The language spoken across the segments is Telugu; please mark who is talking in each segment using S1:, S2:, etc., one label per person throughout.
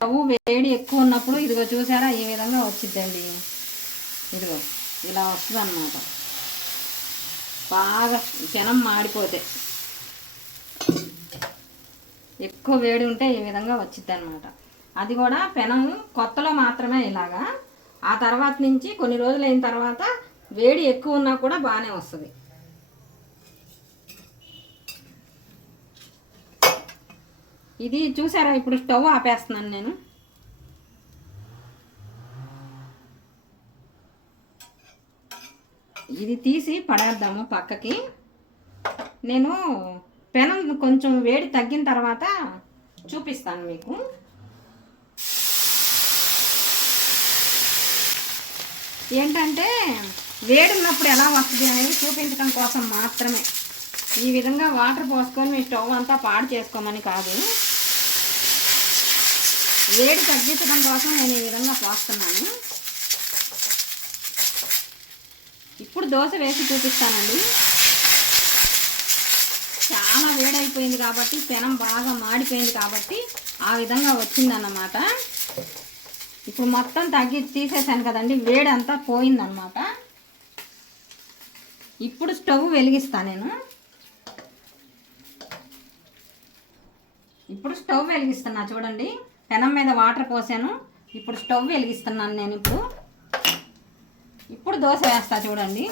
S1: స్టవ్ వేడి ఎక్కువ ఉన్నప్పుడు ఇదిగో చూసారా? ఈ విధంగా వచ్చిద్దండి. ఇదిగో ఇలా వస్తుంది అన్నమాట బాగా పెనం మాడిపోతే. ఎక్కువ వేడి ఉంటే ఈ విధంగా వచ్చిద్ది అనమాట అది కూడా పెనం కొత్తలో మాత్రమే ఇలాగా. ఆ తర్వాత నుంచి కొన్ని రోజులు అయిన తర్వాత వేడి ఎక్కువ ఉన్నా కూడా బాగానే వస్తుంది. ఇది చూసారా? ఇప్పుడు స్టవ్ ఆపేస్తున్నాను నేను. ఇది తీసి పడేద్దాము పక్కకి. నేను పెనం కొంచెం వేడి తగ్గిన తర్వాత చూపిస్తాను మీకు. ఏంటంటే వేడి ఉన్నప్పుడు ఎలా వస్తుంది అనేది చూపించడం కోసం మాత్రమే. ఈ విధంగా వాటర్ పోసుకొని మీ స్టవ్ అంతా పాడు చేసుకోమని కాదు. వేడి తగ్గించడం కోసం నేను ఈ విధంగా పోస్తున్నాను. ఇప్పుడు దోశ వేసి చూపిస్తానండి. చాలా వేడైపోయింది కాబట్టి పెనం బాగా మాడిపోయింది కాబట్టి ఆ విధంగా వచ్చిందన్నమాట. ఇప్పుడు మొత్తం తగ్గి తీసేసాను కదండి వేడి అంతా పోయిందన్నమాట. ఇప్పుడు స్టవ్ వెలిగిస్తా నేను. ఇప్పుడు స్టవ్ వెలిగిస్తున్నా చూడండి. పెనం మీద వాటర్ పోసాను. ఇప్పుడు స్టవ్ వెలిగిస్తున్నాను నేను ఇప్పుడు. ఇప్పుడు దోశ వేస్తా చూడండి.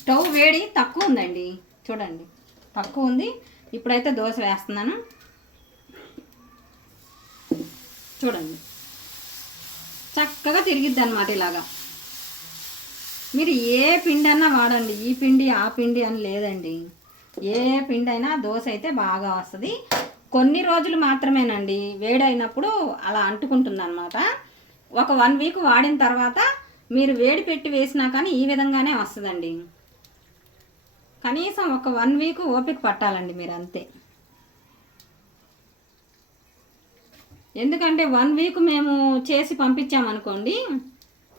S1: స్టవ్ వేడి తక్కువ ఉందండి. చూడండి. తక్కువ ఉంది. ఇప్పుడైతే దోశ వేస్తున్నాను. చూడండి. చక్కగా తిరిగిద్ది అనమాట ఇలాగా. మీరు ఏ పిండి అన్నా వాడండి. ఈ పిండి ఆ పిండి అని లేదండి. ఏ పిండి అయినా దోశ అయితే బాగా వస్తుంది. కొన్ని రోజులు మాత్రమేనండి వేడైనప్పుడు అలా అంటుకుంటుంది అనమాట ఒక వన్ వీక్ వాడిన తర్వాత మీరు వేడి పెట్టి వేసినా కానీ ఈ విధంగానే వస్తుందండి. కనీసం ఒక వన్ వీక్ ఓపిక పట్టాలండి మీరు అంతే. ఎందుకంటే వన్ వీక్ మేము చేసి పంపించామనుకోండి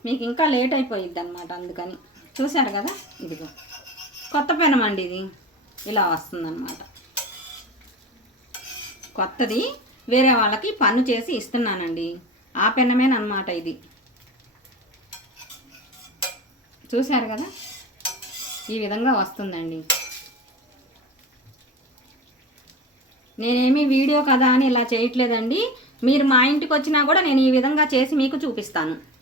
S1: మీకు ఇంకా లేట్ అయిపోయిద్ది అనమాట అందుకని. చూశారు కదా? ఇదిగో. కొత్త పెనం అండి ఇది. ఇలా వస్తుందన్నమాట. కొత్తది. వేరే వాళ్ళకి పన్ను చేసి ఇస్తున్నానండి. ఆ పెన్నమేనమాట ఇది. చూశారు కదా? ఈ విధంగా వస్తుందండి. నేనేమి వీడియో కదా అని ఇలా చేయట్లేదండి. మీరు మా ఇంటికి వచ్చినా కూడా నేను ఈ విధంగా చేసి మీకు చూపిస్తాను.